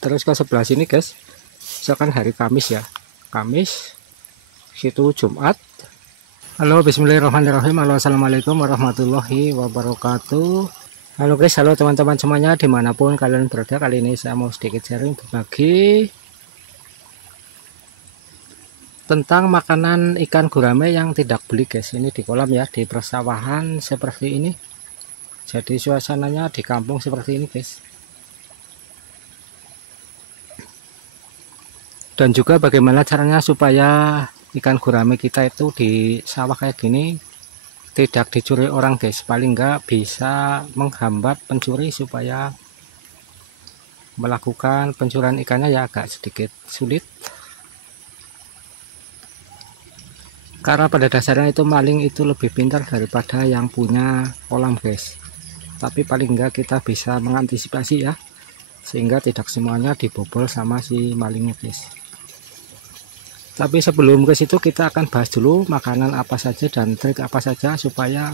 Terus ke sebelah sini guys, misalkan hari Kamis ya, Kamis, situ Jumat. Halo, bismillahirrahmanirrahim. Halo, assalamualaikum warahmatullahi wabarakatuh. Halo guys, halo teman-teman semuanya dimanapun kalian berada. Kali ini saya mau sedikit sharing berbagi tentang makanan ikan gurame yang tidak beli guys. Ini di kolam ya, di persawahan seperti ini. Jadi suasananya di kampung seperti ini guys. Dan juga bagaimana caranya supaya ikan gurame kita itu di sawah kayak gini tidak dicuri orang guys. Paling enggak bisa menghambat pencuri supaya melakukan pencurian ikannya ya agak sedikit sulit. Karena pada dasarnya itu maling itu lebih pintar daripada yang punya kolam guys. Tapi paling enggak kita bisa mengantisipasi ya, sehingga tidak semuanya dibobol sama si malingnya guys. Tapi sebelum ke situ kita akan bahas dulu makanan apa saja dan trik apa saja supaya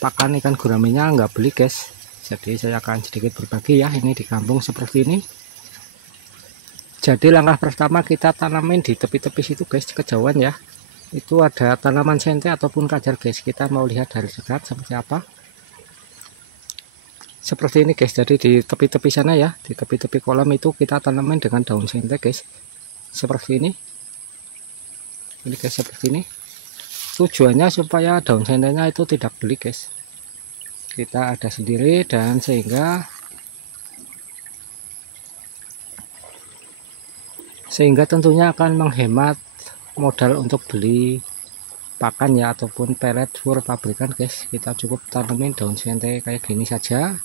pakan ikan guramenya nggak beli guys. Jadi saya akan sedikit berbagi ya, ini di kampung seperti ini. Jadi langkah pertama kita tanamin di tepi-tepi situ guys, kejauhan ya. Itu ada tanaman sente ataupun kajar guys. Kita mau lihat dari dekat seperti apa. Seperti ini guys, jadi di tepi-tepi sana ya, di tepi-tepi kolam itu kita tanamin dengan daun sente guys. Seperti ini. Ini guys seperti ini. Tujuannya supaya daun sentenya itu tidak beli guys. Kita ada sendiri dan sehingga tentunya akan menghemat modal untuk beli pakan ya ataupun pelet fur pabrikan guys. Kita cukup tanamin daun sente kayak gini saja.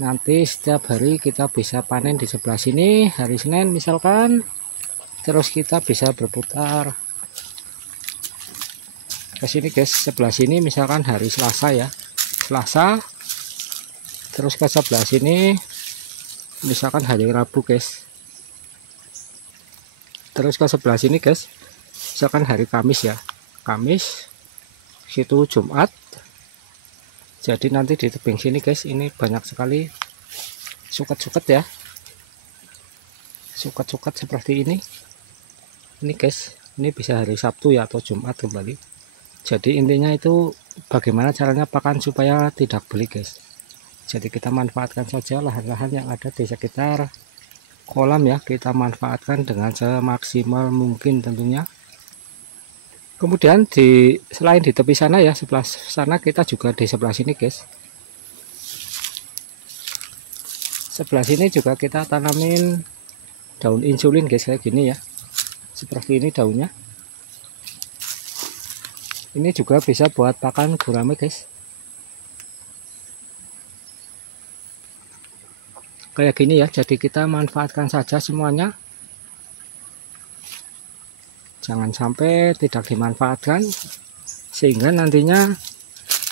Nanti setiap hari kita bisa panen di sebelah sini hari Senin misalkan. Terus kita bisa berputar ke sini guys, sebelah sini misalkan hari Selasa ya, Selasa. Terus ke sebelah sini misalkan hari Rabu guys. Terus ke sebelah sini guys, misalkan hari Kamis ya, Kamis, situ Jumat. Jadi nanti di tebing sini guys, ini banyak sekali suket-suket ya, suket-suket seperti ini. Ini guys, ini bisa hari Sabtu ya atau Jumat kembali. Jadi intinya itu bagaimana caranya pakan supaya tidak beli guys. Jadi kita manfaatkan saja lahan-lahan yang ada di sekitar kolam ya, kita manfaatkan dengan semaksimal mungkin tentunya. Kemudian selain di tepi sana ya, sebelah sana kita juga di sebelah sini guys. Sebelah sini juga kita tanamin daun insulin guys kayak gini ya. Seperti ini daunnya. Ini juga bisa buat pakan gurame guys. Kayak gini ya, jadi kita manfaatkan saja semuanya. Jangan sampai tidak dimanfaatkan, sehingga nantinya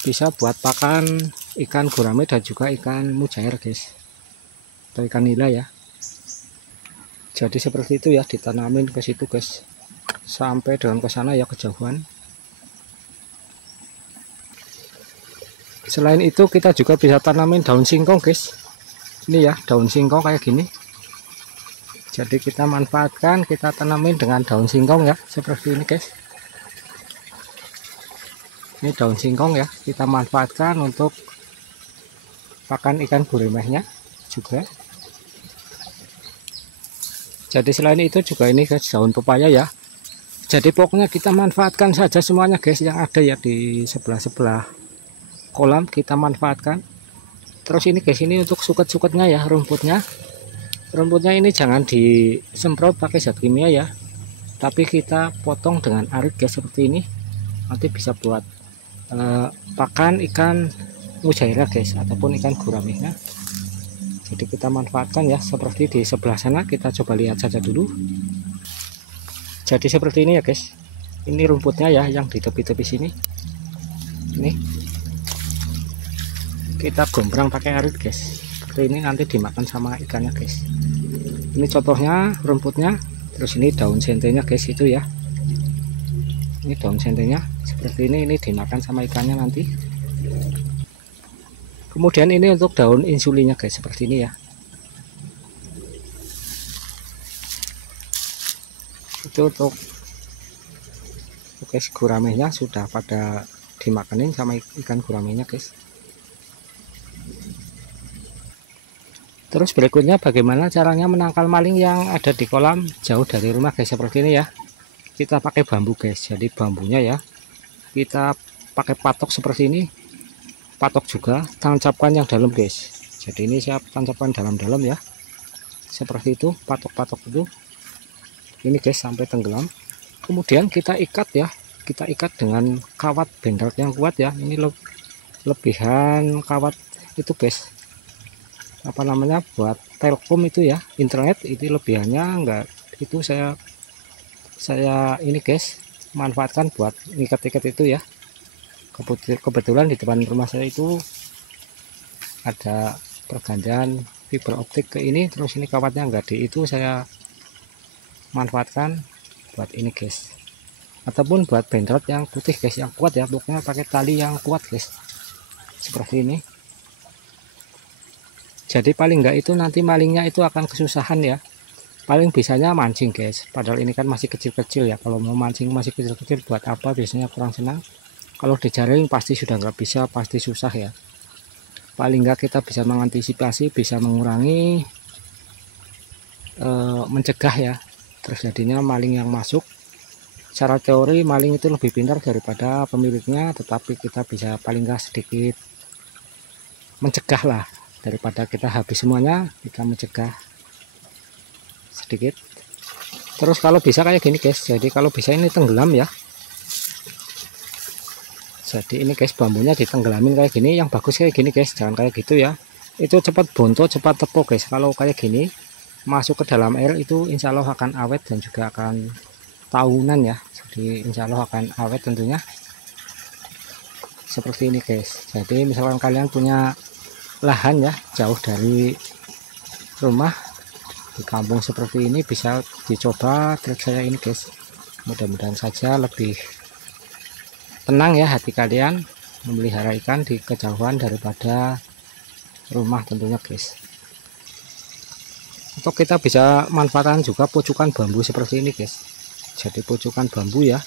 bisa buat pakan ikan gurame dan juga ikan mujair guys. Atau ikan nila ya. Jadi seperti itu ya, ditanamin ke situ guys. Sampai dengan ke sana ya, kejauhan. Selain itu kita juga bisa tanamin daun singkong guys. Ini ya daun singkong kayak gini. Jadi kita manfaatkan, kita tanamin dengan daun singkong ya, seperti ini guys. Ini daun singkong ya, kita manfaatkan untuk pakan ikan guramenya juga. Jadi selain itu juga ini guys daun pepaya ya. Jadi pokoknya kita manfaatkan saja semuanya guys yang ada ya di sebelah-sebelah kolam, kita manfaatkan. Terus ini guys, ini untuk suket-suketnya ya, rumputnya ini jangan disemprot pakai zat kimia ya, tapi kita potong dengan arit guys seperti ini. Nanti bisa buat pakan ikan mujairah guys ataupun ikan guramenya. Jadi kita manfaatkan ya, seperti di sebelah sana. Kita coba lihat saja dulu. Jadi seperti ini ya guys, ini rumputnya ya yang di tepi-tepi sini. Ini kita gombrang pakai arit guys, seperti ini, nanti dimakan sama ikannya guys. Ini contohnya rumputnya. Terus ini daun sentenya guys, itu ya, ini daun sentenya seperti ini dimakan sama ikannya nanti. Kemudian ini untuk daun insulinnya guys, seperti ini ya. itu untuk guys, guramenya sudah pada dimakanin sama ikan guramenya guys. Terus berikutnya bagaimana caranya menangkal maling yang ada di kolam jauh dari rumah guys, seperti ini ya. Kita pakai bambu guys, jadi bambunya ya kita pakai patok seperti ini, patok juga tancapkan yang dalam guys. Jadi ini saya tancapkan dalam-dalam ya, seperti itu patok-patok itu ini guys sampai tenggelam. Kemudian kita ikat ya, kita ikat dengan kawat benrat yang kuat ya. Ini lebihan kawat itu guys, apa namanya, buat telkom itu ya, internet itu lebihannya enggak, itu saya ini guys manfaatkan buat ikat-ikat itu ya. Kebetulan di depan rumah saya itu ada pergantian fiber optik ke ini, terus ini kawatnya enggak itu saya manfaatkan buat ini guys, ataupun buat benrat yang putih guys, yang kuat ya, pokoknya pakai tali yang kuat guys, seperti ini. Jadi paling enggak itu nanti malingnya itu akan kesusahan ya, paling bisanya mancing guys, padahal ini kan masih kecil-kecil ya. Kalau mau mancing masih kecil-kecil buat apa, biasanya kurang senang. Kalau dijaring pasti sudah nggak bisa, pasti susah ya. Paling enggak kita bisa mengantisipasi, bisa mengurangi, mencegah ya terjadinya maling yang masuk. Secara teori maling itu lebih pintar daripada pemiliknya, tetapi kita bisa paling enggak sedikit mencegah lah, daripada kita habis semuanya, kita mencegah sedikit. Terus kalau bisa kayak gini guys, jadi kalau bisa ini tenggelam ya. Jadi ini guys bambunya ditenggelamin kayak gini, yang bagus kayak gini guys, jangan kayak gitu ya, itu cepat bonto, cepat tepuk guys. Kalau kayak gini masuk ke dalam air itu insya Allah akan awet dan juga akan tahunan ya, jadi insya Allah akan awet tentunya, seperti ini guys. Jadi misalkan kalian punya lahan ya jauh dari rumah di kampung seperti ini, bisa dicoba trik saya ini guys, mudah-mudahan saja lebih tenang ya hati kalian memelihara ikan di kejauhan daripada rumah tentunya guys. Untuk kita bisa manfaatkan juga pucukan bambu seperti ini guys, jadi pucukan bambu ya,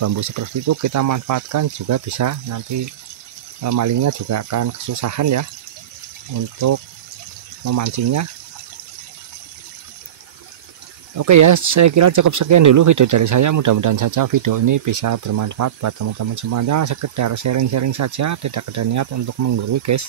bambu seperti itu kita manfaatkan juga bisa, nanti malingnya juga akan kesusahan ya untuk memancingnya. Oke ya, saya kira cukup sekian dulu video dari saya. Mudah-mudahan saja video ini bisa bermanfaat buat teman-teman semuanya. Sekedar sharing-sharing saja, tidak ada niat untuk menggurui guys.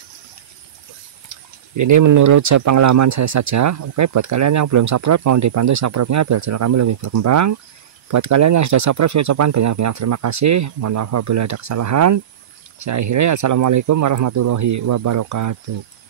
Ini menurut pengalaman saya saja. Oke, buat kalian yang belum subscribe, mohon dibantu subscribe-nya biar channel kami lebih berkembang. Buat kalian yang sudah subscribe, saya ucapkan banyak-banyak terima kasih. Mohon maaf apabila ada kesalahan. Saya akhiri, assalamualaikum warahmatullahi wabarakatuh.